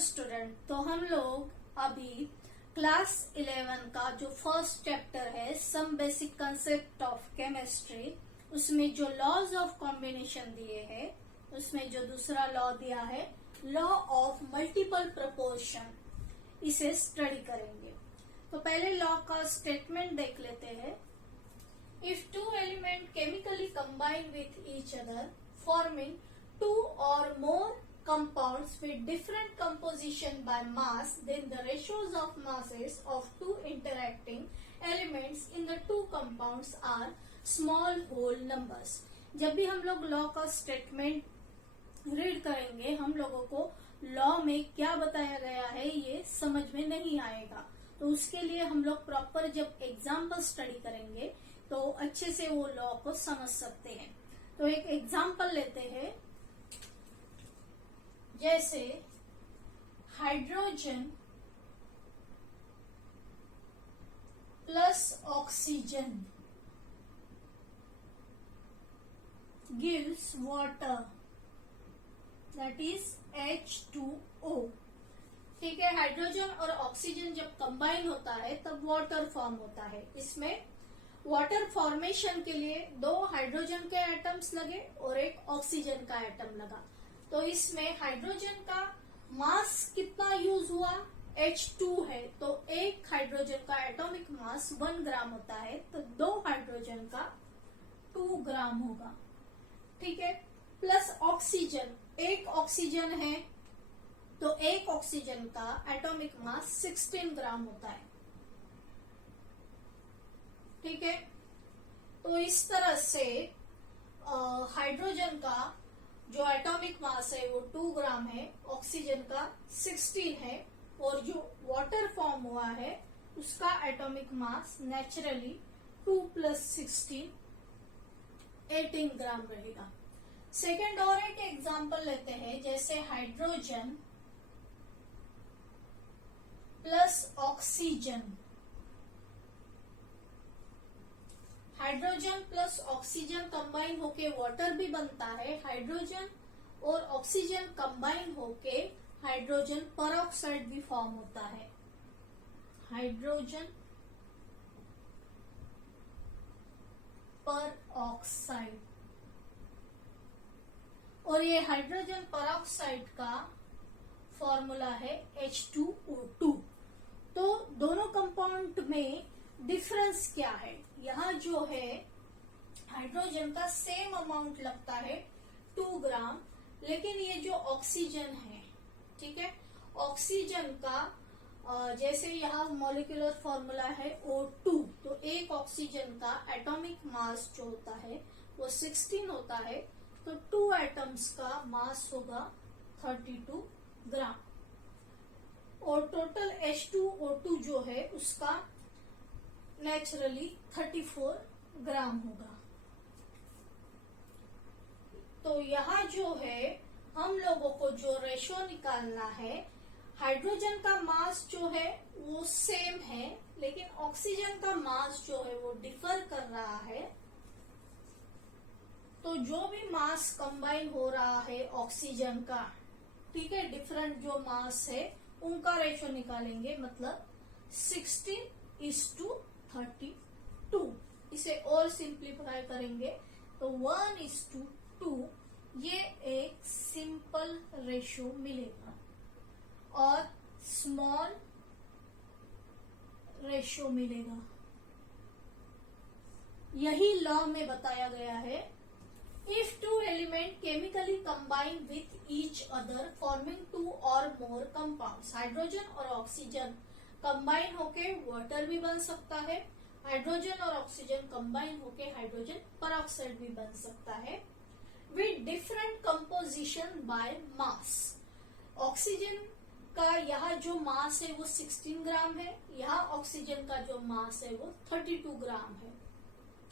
Student, तो हम लोग अभी क्लास 11 का जो फर्स्ट चैप्टर है some basic concept of chemistry, उसमें जो लॉज ऑफ कॉम्बिनेशन दिए हैं, उसमें जो दूसरा लॉ दिया है लॉ ऑफ मल्टीपल प्रोपोर्शन, इसे स्टडी करेंगे। तो पहले लॉ का स्टेटमेंट देख लेते हैं। If two element chemically combine with each other forming two or more compounds with different composition by mass, then the ratios of masses of two interacting elements in the two compounds are small whole numbers। जब भी हम लोग law का statement read करेंगे, हम लोगों को law में क्या बताया गया है ये समझ में नहीं आएगा। तो उसके लिए हम लोग प्रॉपर जब एग्जाम्पल स्टडी करेंगे तो अच्छे से वो लॉ को समझ सकते हैं। तो एक एग्जाम्पल लेते हैं, जैसे hydrogen plus oxygen gives water, that is H2O। ठीक है, हाइड्रोजन और ऑक्सीजन जब कंबाइन होता है तब वाटर फॉर्म होता है। इसमें वाटर फॉर्मेशन के लिए दो हाइड्रोजन के एटम्स लगे और एक ऑक्सीजन का एटम लगा। तो इसमें हाइड्रोजन का मास कितना यूज हुआ, H2 है, तो एक हाइड्रोजन का एटॉमिक मास 1 ग्राम होता है, तो दो हाइड्रोजन का 2 ग्राम होगा। ठीक है, प्लस ऑक्सीजन, एक ऑक्सीजन है तो एक ऑक्सीजन का एटॉमिक मास 16 ग्राम होता है। ठीक है, तो इस तरह से हाइड्रोजन का जो एटॉमिक मास है वो 2 ग्राम है, ऑक्सीजन का 16 है, और जो वाटर फॉर्म हुआ है उसका एटॉमिक मास नेचुरली 2 + 16 18 ग्राम रहेगा। सेकेंड और एक एग्जांपल लेते हैं, जैसे hydrogen plus oxygen, hydrogen plus oxygen combine होके वाटर भी बनता है। हाइड्रोजन और ऑक्सीजन कंबाइन होके हाइड्रोजन परऑक्साइड भी फॉर्म होता है। हाइड्रोजन परऑक्साइड, और ये हाइड्रोजन परऑक्साइड का फॉर्मूला है H2O2। तो दोनों कंपाउंड में डिफरेंस क्या है? यहाँ जो है हाइड्रोजन का सेम अमाउंट लगता है 2 ग्राम, लेकिन ये जो ऑक्सीजन है, ठीक है, ऑक्सीजन का जैसे यहाँ मॉलिक्यूलर फॉर्मूला है O2, तो एक ऑक्सीजन का एटॉमिक मास जो होता है वो 16 होता है, तो 2 एटम्स का मास होगा 32 ग्राम, और टोटल H2O2 जो है उसका नेचुरली 34 ग्राम होगा। तो यहाँ जो है हम लोगों को जो रेशो निकालना है, हाइड्रोजन का मास जो है वो सेम है, लेकिन ऑक्सीजन का मास जो है वो डिफर कर रहा है। तो जो भी मास कंबाइन हो रहा है ऑक्सीजन का, ठीक है, डिफरेंट जो मास है उनका रेशो निकालेंगे, मतलब 16:32। इसे और सिंप्लीफाई करेंगे तो 1:2, ये एक सिंपल रेशो मिलेगा, और स्मॉल रेशो मिलेगा। यही लॉ में बताया गया है। If two element chemically combine with each other forming 2 or more compounds, hydrogen और ऑक्सीजन कंबाइन होके वाटर भी बन सकता है, हाइड्रोजन और ऑक्सीजन कंबाइन होके हाइड्रोजन परऑक्साइड भी बन सकता है, with different composition by mass. Oxygen का यहाँ जो मास है वो 16 ग्राम है, यहाँ ऑक्सीजन का जो मास है वो 32 ग्राम है,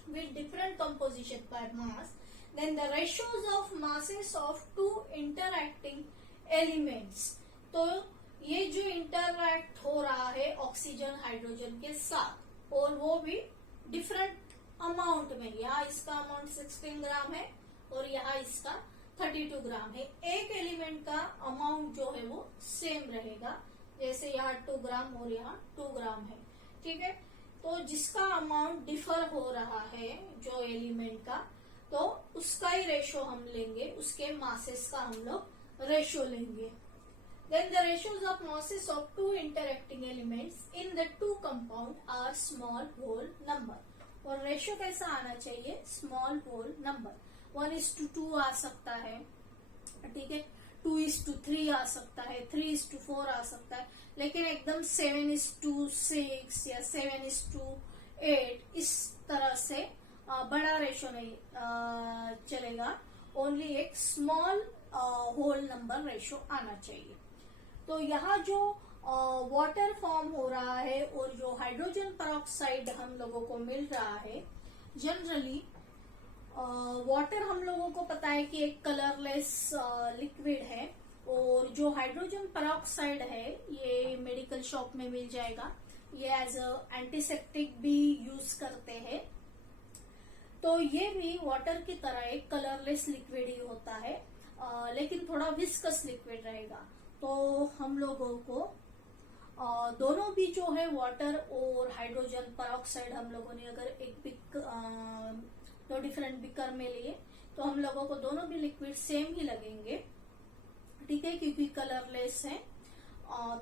with different composition by mass. Then the ratios of masses of two interacting elements, तो ये जो इंटरैक्ट हो रहा है ऑक्सीजन हाइड्रोजन के साथ, और वो भी डिफरेंट अमाउंट में, यहाँ इसका अमाउंट 16 ग्राम है और यहाँ इसका 32 ग्राम है। एक एलिमेंट का अमाउंट जो है वो सेम रहेगा, जैसे यहाँ 2 ग्राम और यहाँ 2 ग्राम है, ठीक है। तो जिसका अमाउंट डिफर हो रहा है जो एलिमेंट का, तो उसका ही रेशो हम लेंगे, उसके मासेस का हम लोग रेशो लेंगे। Then the ratios of masses of two interacting elements in the two compound are small whole number. और रेशियो कैसा आना चाहिए, स्मॉल होल नंबर। 1:2 आ सकता है, ठीक है, 2:3 आ सकता है, 3:4 आ सकता है, लेकिन एकदम 7:6 या 7:8 इस तरह से बड़ा रेशियो नहीं चलेगा। ओनली एक स्मॉल होल नंबर रेशियो आना चाहिए। तो यहाँ जो वाटर फॉर्म हो रहा है और जो हाइड्रोजन परऑक्साइड हम लोगों को मिल रहा है, जनरली वाटर हम लोगों को पता है कि एक कलरलेस लिक्विड है, और जो हाइड्रोजन परऑक्साइड है ये मेडिकल शॉप में मिल जाएगा, ये एज अ एंटीसेप्टिक भी यूज करते हैं। तो ये भी वाटर की तरह एक कलरलेस लिक्विड ही होता है, लेकिन थोड़ा विस्कस लिक्विड रहेगा। तो हम लोगों को दोनों भी जो है वाटर और हाइड्रोजन परऑक्साइड हम लोगों ने अगर एक दो डिफरेंट बिकर में लिए, तो हम लोगों को दोनों भी लिक्विड सेम ही लगेंगे, ठीक है, क्योंकि कलरलेस है,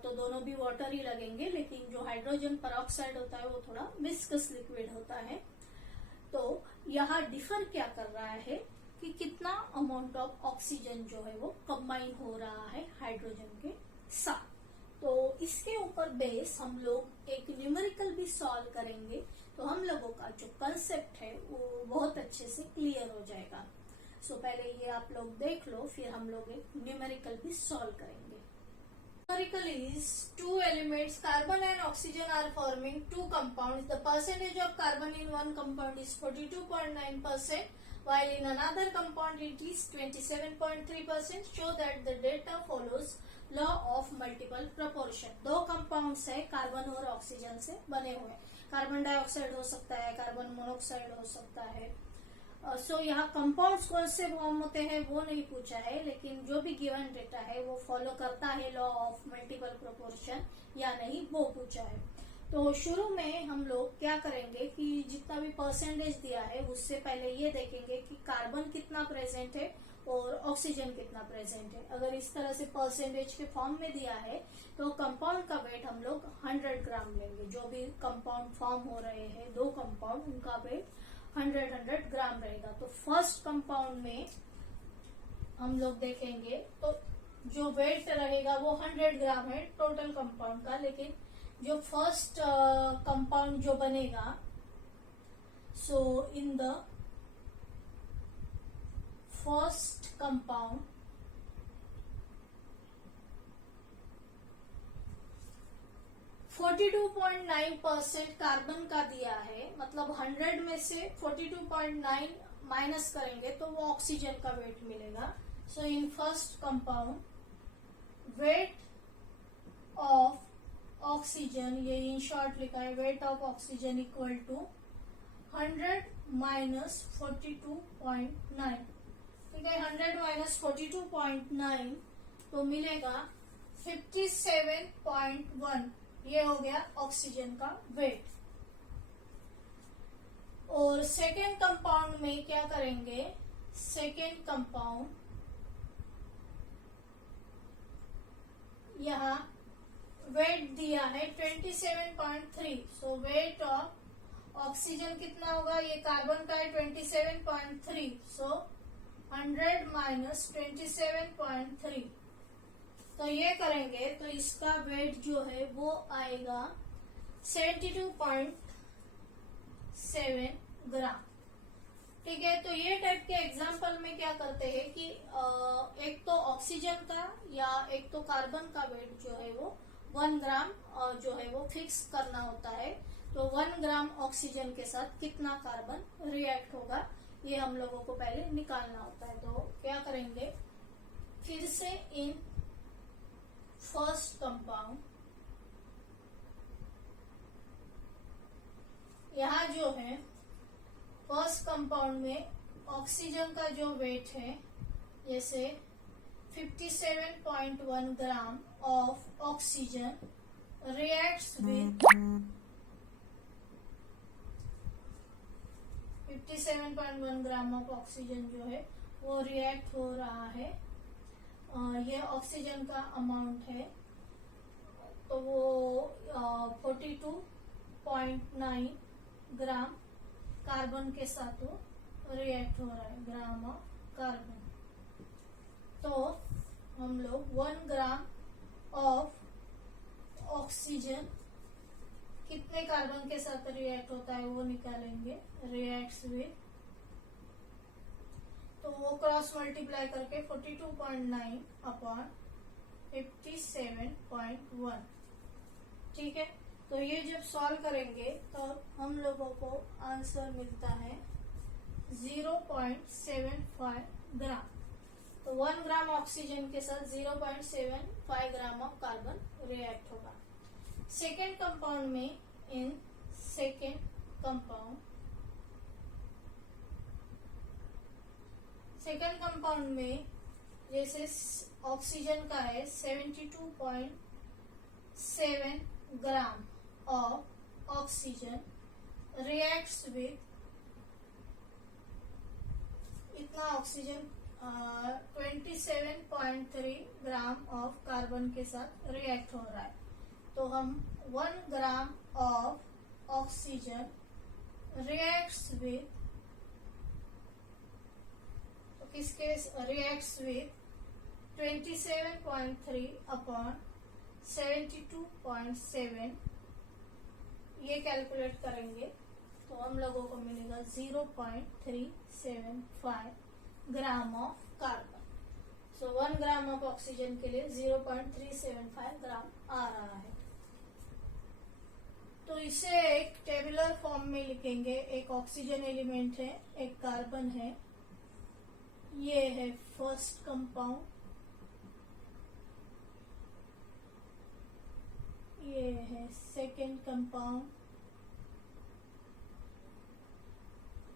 तो दोनों भी वाटर ही लगेंगे। लेकिन जो हाइड्रोजन परऑक्साइड होता है वो थोड़ा विस्कस लिक्विड होता है। तो यहाँ डिफर क्या कर रहा है कि कितना अमाउंट ऑफ ऑक्सीजन जो है वो कंबाइन हो रहा है हाइड्रोजन के साथ। तो इसके ऊपर बेस हम लोग एक न्यूमेरिकल भी सॉल्व करेंगे, तो हम लोगों का जो कंसेप्ट है वो बहुत अच्छे से क्लियर हो जाएगा। सो पहले ये आप लोग देख लो, फिर हम लोग एक न्यूमेरिकल भी सॉल्व करेंगे। Numerical is two elements, carbon and oxygen are forming two compounds. The percentage of carbon in one compound is 42.9%, while in another compound it is 27.3%. Show that the data follows law of multiple proportion. दो compounds है carbon और oxygen से बने हुए, carbon dioxide हो सकता है, carbon monoxide हो सकता है। सो यहाँ कंपाउंड्स कौन से फॉर्म होते हैं वो नहीं पूछा है, लेकिन जो भी गिवन डेटा है वो फॉलो करता है लॉ ऑफ मल्टीपल प्रोपोर्शन या नहीं वो पूछा है। तो शुरू में हम लोग क्या करेंगे कि जितना भी परसेंटेज दिया है उससे पहले ये देखेंगे कि कार्बन कितना प्रेजेंट है और ऑक्सीजन कितना प्रेजेंट है। अगर इस तरह से परसेंटेज के फॉर्म में दिया है तो कंपाउंड का वेट हम लोग 100 ग्राम लेंगे। जो भी कंपाउंड फॉर्म हो रहे हैं दो कंपाउंड, उनका वेट 100 ग्राम रहेगा। तो फर्स्ट कंपाउंड में हम लोग देखेंगे तो जो वेट रहेगा वो 100 ग्राम है टोटल कंपाउंड का, लेकिन जो फर्स्ट कंपाउंड जो बनेगा, so in the first compound ,42.9% carbon का दिया है, मतलब 100 में से 42.9 माइनस करेंगे तो वो ऑक्सीजन का वेट मिलेगा। So in first compound weight of oxygen, ये इन शॉर्ट लिखा है, weight of oxygen equal to 100 minus 42.9, ठीक है। 100 माइनस 42.9 तो मिलेगा 57.1, ये हो गया ऑक्सीजन का वेट। और सेकेंड कंपाउंड में क्या करेंगे, सेकेंड कंपाउंड यहाँ वेट दिया है 27.3, सो वेट ऑफ ऑक्सीजन कितना होगा, ये कार्बन का है 27.3, सो 100 माइनस 27.3, तो ये करेंगे तो इसका वेट जो है वो आएगा 72.7 ग्राम, ठीक है। तो ये टाइप के एग्जाम्पल में क्या करते हैं कि एक तो ऑक्सीजन का या एक तो कार्बन का वेट जो है वो 1 ग्राम जो है वो फिक्स करना होता है। तो 1 ग्राम ऑक्सीजन के साथ कितना कार्बन रिएक्ट होगा ये हम लोगों को पहले निकालना होता है। तो क्या करेंगे, फिर से इन फर्स्ट कंपाउंड, यहाँ जो है फर्स्ट कंपाउंड में ऑक्सीजन का जो वेट है जैसे 57.1 gram of oxygen reacts with 57.1 gram of oxygen जो है वो रिएक्ट हो रहा है। ये ऑक्सीजन का अमाउंट है, तो वो 42.9 ग्राम कार्बन के साथ वो रिएक्ट हो रहा है, ग्राम ऑफ कार्बन। तो हम लोग 1 ग्राम ऑफ ऑक्सीजन कितने कार्बन के साथ रिएक्ट होता है वो निकालेंगे। रिएक्ट्स विथ, तो वो क्रॉस मल्टीप्लाई करके 42.9 अपॉन 57.1, ठीक है। तो ये जब सॉल्व करेंगे तो हम लोगों को आंसर मिलता है 0.75 ग्राम। तो 1 ग्राम ऑक्सीजन के साथ 0.75 ग्राम ऑफ कार्बन रिएक्ट होगा। सेकेंड कंपाउंड में, इन सेकेंड कंपाउंड में जैसे ऑक्सीजन का है 72.7 gram of oxygen reacts with इतना ऑक्सीजन 27.3 ग्राम ऑफ कार्बन के साथ रिएक्ट हो रहा है। तो हम 1 gram of oxygen reacts with, तो किसके रिएक्ट्स विथ 27.3 अपॉन 72.7, ये कैलकुलेट करेंगे तो हम लोगों को मिलेगा 0.375 gram of carbon. So 1 gram of oxygen के लिए 0.375 ग्राम आ रहा है। तो इसे एक टेबुलर फॉर्म में लिखेंगे। एक ऑक्सीजन एलिमेंट है, एक कार्बन है, ये है फर्स्ट कंपाउंड, ये है सेकेंड कंपाउंड।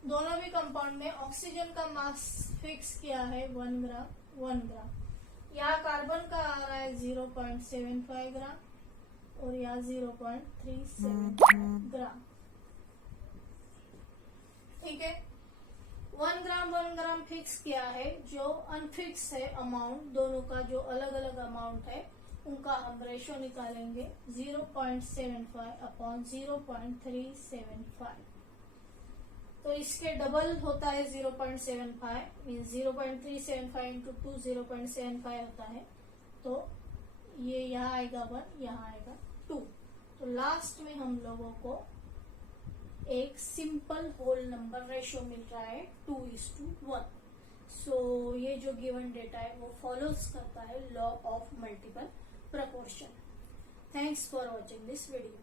दोनों भी कंपाउंड में ऑक्सीजन का मास फिक्स किया है 1 ग्राम 1 ग्राम। यहाँ कार्बन का आ रहा है 0.75 ग्राम और यहाँ 0.375 ग्राम, ठीक है। 1 ग्राम फिक्स किया है। जो अनफिक्स है अमाउंट, दोनों का जो अलग अलग अमाउंट है उनका हम रेशो निकालेंगे। 0.75 अपॉन 0.375, तो इसके डबल होता है 0.75, मीन 0.375 इंटू 2 0.75 होता है। तो ये यहाँ आएगा 1, यहाँ आएगा 2। तो लास्ट में हम लोगों को एक सिंपल होल नंबर रेशो मिल रहा है 2:1। सो ये जो गिवन डेटा है वो फॉलोज करता है law of multiple proportion. Thanks for watching this video.